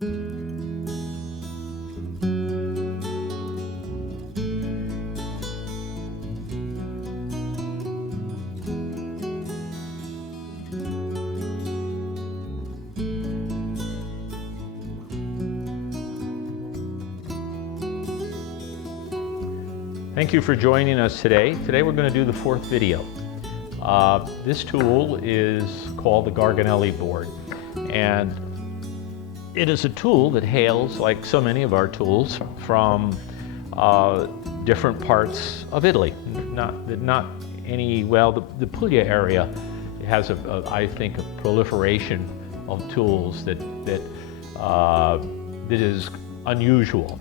Thank you for joining us today. Today we're going to do the fourth video. This tool is called the Garganelli board, and it is a tool that hails, like so many of our tools, from different parts of Italy. Not any, well, the Puglia area has, I think, a proliferation of tools that is unusual.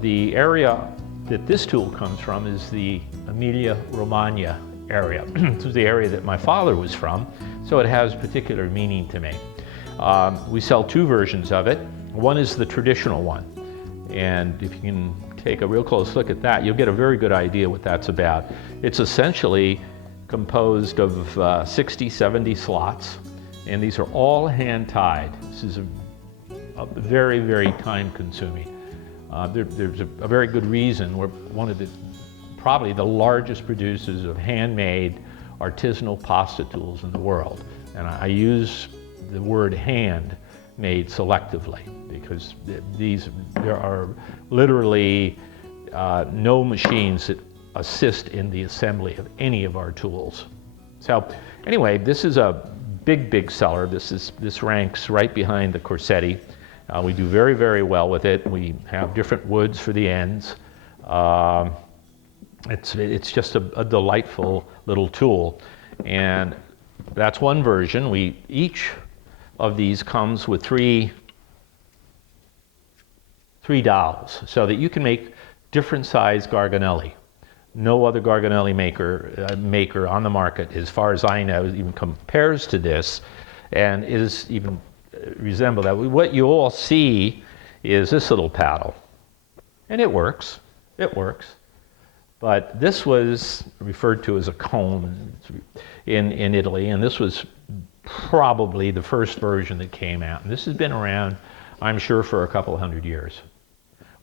The area that this tool comes from is the Emilia-Romagna area. This is the area that my father was from, so it has particular meaning to me. We sell two versions of it. One is the traditional one, and if you can take a real close look at that, you'll get a very good idea what that's about. It's essentially composed of 60, 70 slots, and these are all hand-tied. This is a very, very time-consuming. There's a very good reason. We're one of probably the largest producers of handmade artisanal pasta tools in the world. And I use the word handmade selectively because there are literally no machines that assist in the assembly of any of our tools. So anyway, this is a big seller. This ranks right behind the Corsetti. We do very, very well with it. We have different woods for the ends. It's just a delightful little tool. And that's one version. Each of these comes with three dowels so that you can make different size Garganelli. No other Garganelli maker on the market, as far as I know, even compares to this, and is even resemble that. What you all see is this little paddle, and it works. But this was referred to as a cone in Italy, and this was probably the first version that came out. And this has been around, I'm sure, for a couple hundred years.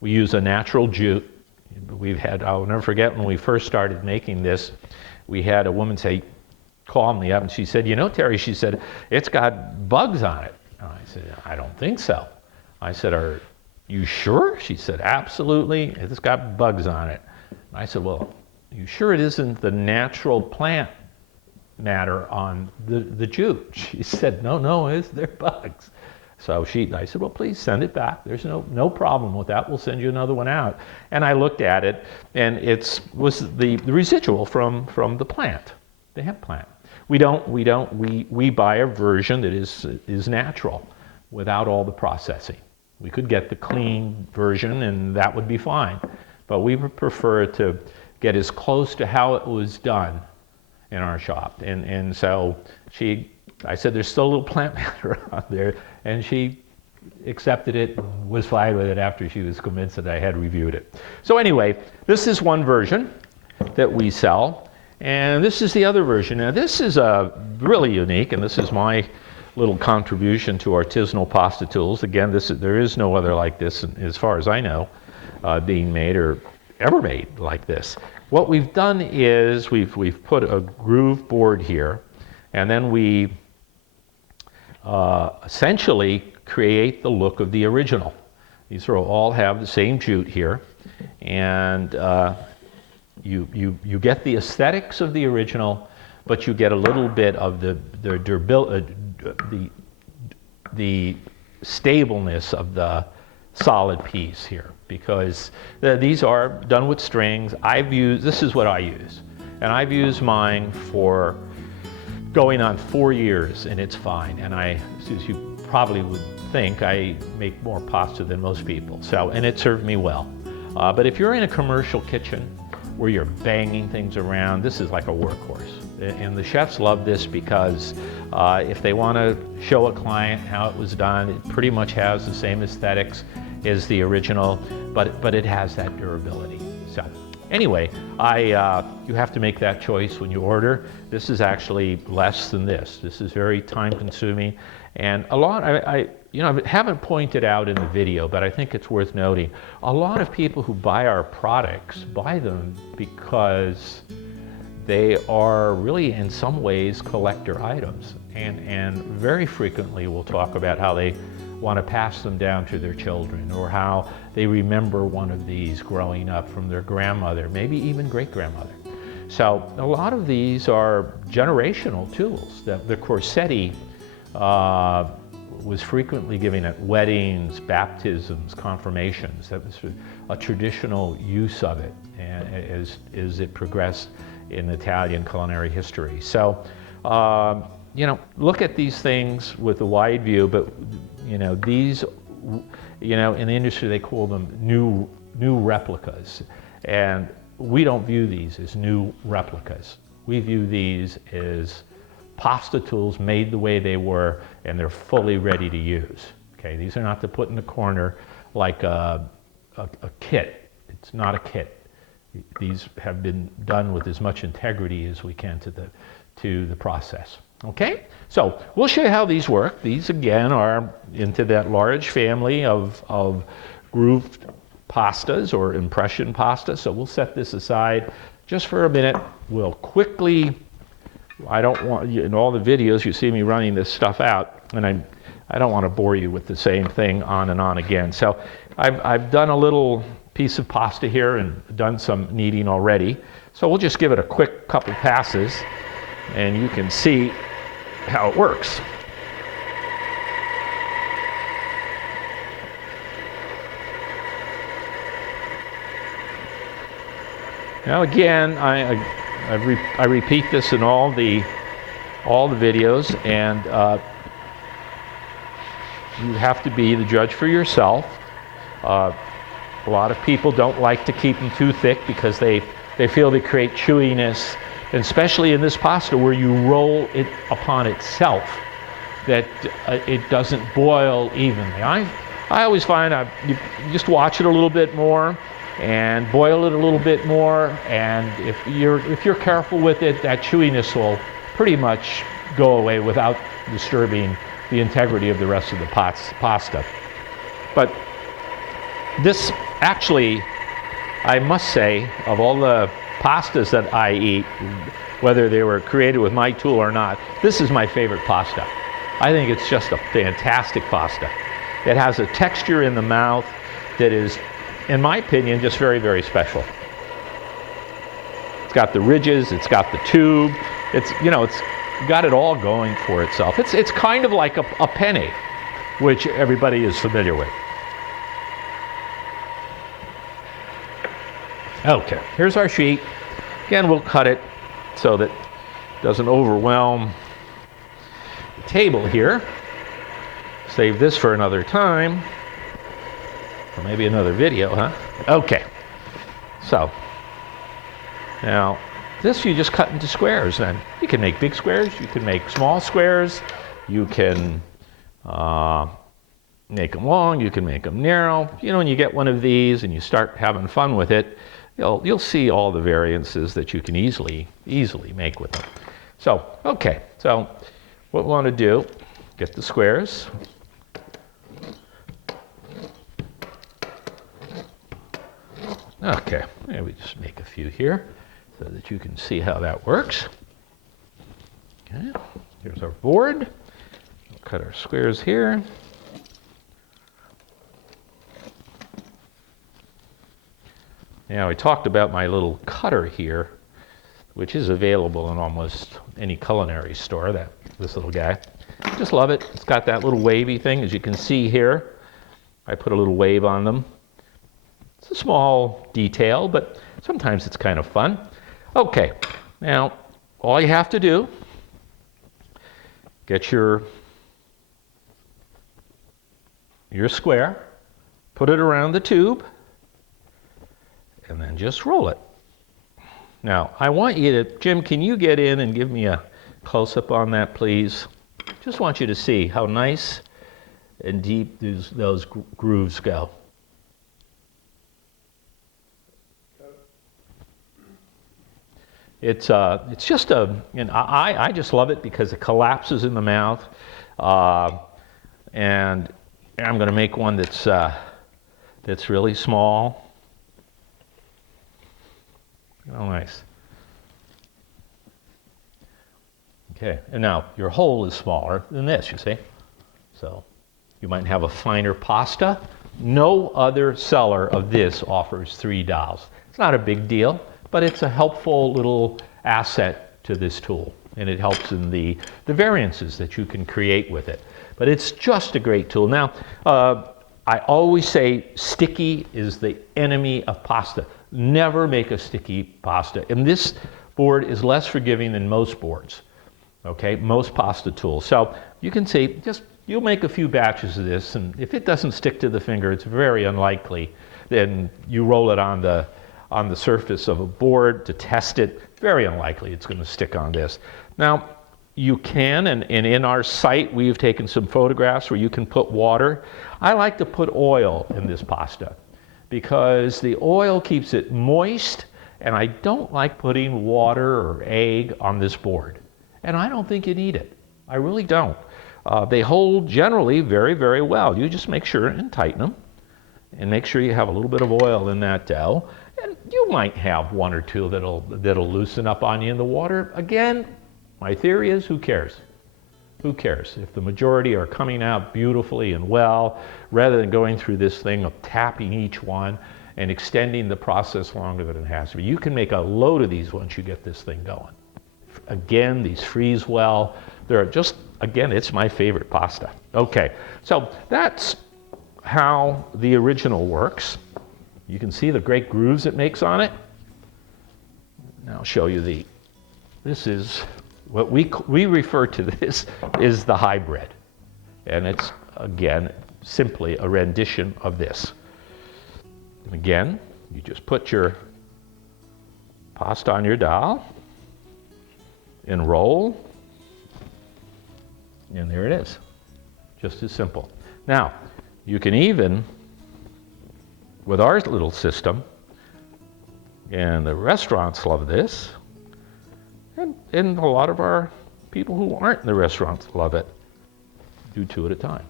We use a natural jute. I'll never forget when we first started making this, we had a woman say, call me up, and she said, "You know, Terry," she said, "it's got bugs on it." I said, "I don't think so." I said, "Are you sure?" She said, "Absolutely, it's got bugs on it." I said, "Well, you sure it isn't the natural plant matter on the jute?" She said, "No, they're bugs." So I said, "Well, please send it back. There's no problem with that. We'll send you another one out." And I looked at it, and it was the residual from the plant, the hemp plant. We buy a version that is natural without all the processing. We could get the clean version and that would be fine, but we would prefer to get as close to how it was done in our shop. And so I said, "There's still a little plant matter on there," and she accepted it and was fine with it after she was convinced that I had reviewed it. So anyway, this is one version that we sell. And this is the other version. Now this is really unique, and this is my little contribution to artisanal pasta tools. Again, there is no other like this, as far as I know, being made or ever made like this. What we've done is we've put a groove board here, and then we essentially create the look of the original. These all have the same jute here, and you get the aesthetics of the original, but you get a little bit of the stableness of the solid piece here, because these are done with strings. This is what I use, and I've used mine for going on 4 years, and it's fine. And as you probably would think, I make more pasta than most people, and it served me well. But if you're in a commercial kitchen where you're banging things around, this is like a workhorse. And the chefs love this because if they want to show a client how it was done, it pretty much has the same aesthetics as the original, but it has that durability. So anyway, you have to make that choice when you order. This is actually less than this. This is very time consuming, and you know, I haven't pointed out in the video, but I think it's worth noting, a lot of people who buy our products buy them because they are really in some ways collector items, and very frequently we'll talk about how they want to pass them down to their children, or how they remember one of these growing up from their grandmother, maybe even great-grandmother. So a lot of these are generational tools. The corsetti was frequently given at weddings, baptisms, confirmations. That was a traditional use of it as it progressed in Italian culinary history. So, you know, look at these things with a wide view, but, you know, these, you know, in the industry they call them new replicas. And we don't view these as new replicas. We view these as pasta tools made the way they were, and they're fully ready to use. Okay, these are not to put in the corner like a kit. It's not a kit. These have been done with as much integrity as we can to the process. Okay, so we'll show you how these work. These again are into that large family of grooved pastas or impression pasta. So we'll set this aside just for a minute. We'll quickly, I don't want, in all the videos you see me running this stuff out, and I don't want to bore you with the same thing on and on again. So I've done a little piece of pasta here and done some kneading already. So we'll just give it a quick couple passes and you can see how it works. Now again, I repeat this in all the videos, and you have to be the judge for yourself. A lot of people don't like to keep them too thick because they feel they create chewiness, and especially in this pasta where you roll it upon itself, that it doesn't boil evenly. I always find you just watch it a little bit more and boil it a little bit more, and if you're careful with it, that chewiness will pretty much go away without disturbing the integrity of the rest of the pasta. But this actually, I must say, of all the pastas that I eat, whether they were created with my tool or not, this is my favorite pasta. I think it's just a fantastic pasta. It has a texture in the mouth that is, in my opinion, just very, very special. It's got the ridges, it's got the tube, it's got it all going for itself. It's kind of like a penne, which everybody is familiar with. Okay, here's our sheet. Again, we'll cut it so that it doesn't overwhelm the table here. Save this for another time, or maybe another video, huh? Okay, so now this you just cut into squares. Then you can make big squares, you can make small squares, you can make them long, you can make them narrow. You know, when you get one of these and you start having fun with it, you'll see all the variances that you can easily make with them. So, okay, so what we want to do, get the squares. Okay, maybe just make a few here so that you can see how that works. Okay, here's our board. We'll cut our squares here. Now, I talked about my little cutter here, which is available in almost any culinary store, this little guy. Just love it. It's got that little wavy thing, as you can see here. I put a little wave on them. It's a small detail, but sometimes it's kind of fun. Okay, now all you have to do, get your square, put it around the tube, and then just roll it. Now, I want you to, Jim, can you get in and give me a close-up on that, please? Just want you to see how nice and deep those grooves go. It's just I just love it because it collapses in the mouth, and And I'm going to make one that's really small. Oh, nice. Okay, and now your hole is smaller than this, you see? So you might have a finer pasta. No other seller of this offers 3 dowels. It's not a big deal, but it's a helpful little asset to this tool. And it helps in the variances that you can create with it. But it's just a great tool. Now, I always say sticky is the enemy of pasta. Never make a sticky pasta. And this board is less forgiving than most boards, okay? Most pasta tools. So you can see, you'll make a few batches of this, and if it doesn't stick to the finger, it's very unlikely. Then you roll it on the surface of a board to test it. Very unlikely it's going to stick on this. Now, you can, and in our site, we've taken some photographs where you can put water. I like to put oil in this pasta because the oil keeps it moist, and I don't like putting water or egg on this board. And I don't think you need it. I really don't. They hold generally very, very well. You just make sure and tighten them, and make sure you have a little bit of oil in that dough. And you might have 1 or 2 that'll loosen up on you in the water. Again, my theory is, who cares? Who cares? If the majority are coming out beautifully and well, rather than going through this thing of tapping each one and extending the process longer than it has to be. You can make a load of these once you get this thing going. Again, these freeze well. They're just, again, it's my favorite pasta. Okay, so that's how the original works. You can see the great grooves it makes on it. Now I'll show you this is what we refer to this is the hybrid. And it's, again, simply a rendition of this. And again, you just put your pasta on your dowel and roll, and there it is. Just as simple. Now, you can even, with our little system, and the restaurants love this, and a lot of our people who aren't in the restaurants love it, do 2 at a time.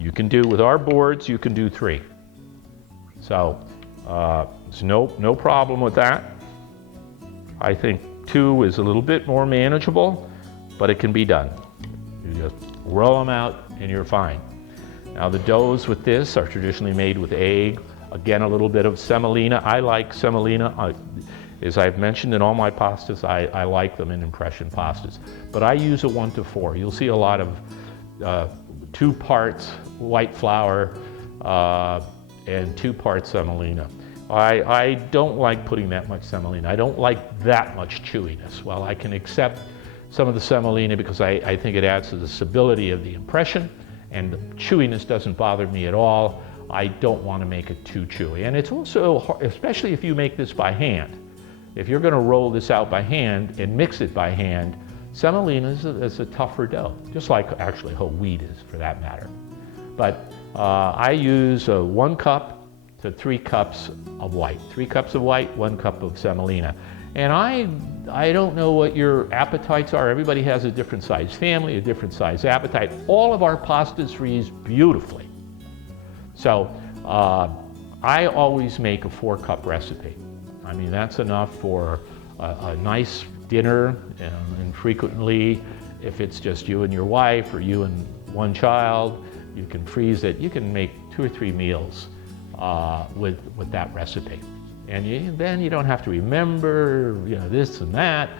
You can do, with our boards, you can do 3. So, there's no problem with that. I think 2 is a little bit more manageable, but it can be done. You just roll them out and you're fine. Now the doughs with this are traditionally made with egg. Again, a little bit of semolina. I like semolina. As I've mentioned in all my pastas, I like them in impression pastas. But I use a 1-to-4. You'll see a lot of 2 parts white flour and 2 parts semolina. I don't like putting that much semolina. I don't like that much chewiness. While I can accept some of the semolina because I think it adds to the stability of the impression, and the chewiness doesn't bother me at all, I don't want to make it too chewy. And it's also, especially if you make this by hand, if you're going to roll this out by hand and mix it by hand, semolina is a tougher dough, just like actually whole wheat is for that matter. But I use 1 cup to 3 cups of white. 3 cups of white, 1 cup of semolina. And I don't know what your appetites are. Everybody has a different size family, a different size appetite. All of our pastas freeze beautifully. So I always make a 4-cup recipe. I mean, that's enough for a nice dinner, and frequently, if it's just you and your wife or you and 1 child, you can freeze it. You can make 2 or 3 meals with that recipe. And then you don't have to remember, this and that.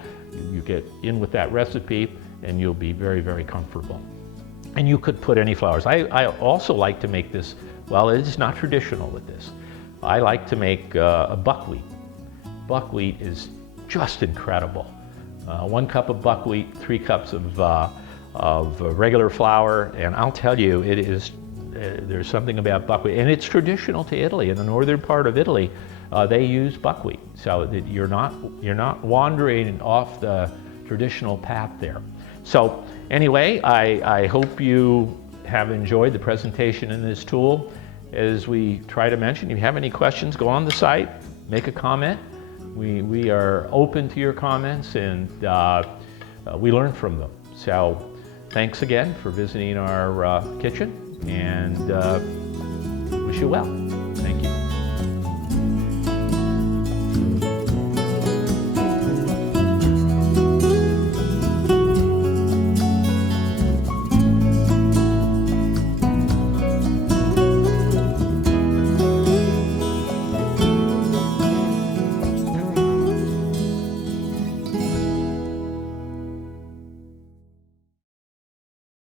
You get in with that recipe and you'll be very, very comfortable. And you could put any flours. I also like to make this, well, it's not traditional with this. I like to make a buckwheat. Buckwheat is just incredible. 1 cup of buckwheat, 3 cups of regular flour, and I'll tell you, it is, there's something about buckwheat, and it's traditional to Italy. In the northern part of Italy, they use buckwheat, so that you're not wandering off the traditional path there. So anyway, I hope you have enjoyed the presentation in this tool. As we try to mention, if you have any questions, go on the site, make a comment. We are open to your comments, and we learn from them. So thanks again for visiting our kitchen. and wish you well.